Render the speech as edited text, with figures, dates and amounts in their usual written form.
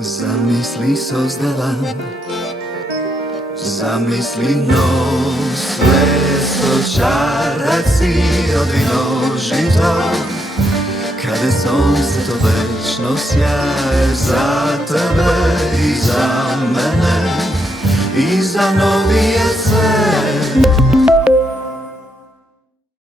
Zamisli sozdavam, zamisli noć, sve čaraci od vino žito. Kada sunce to večno sjaje za tebe i za mene i za novi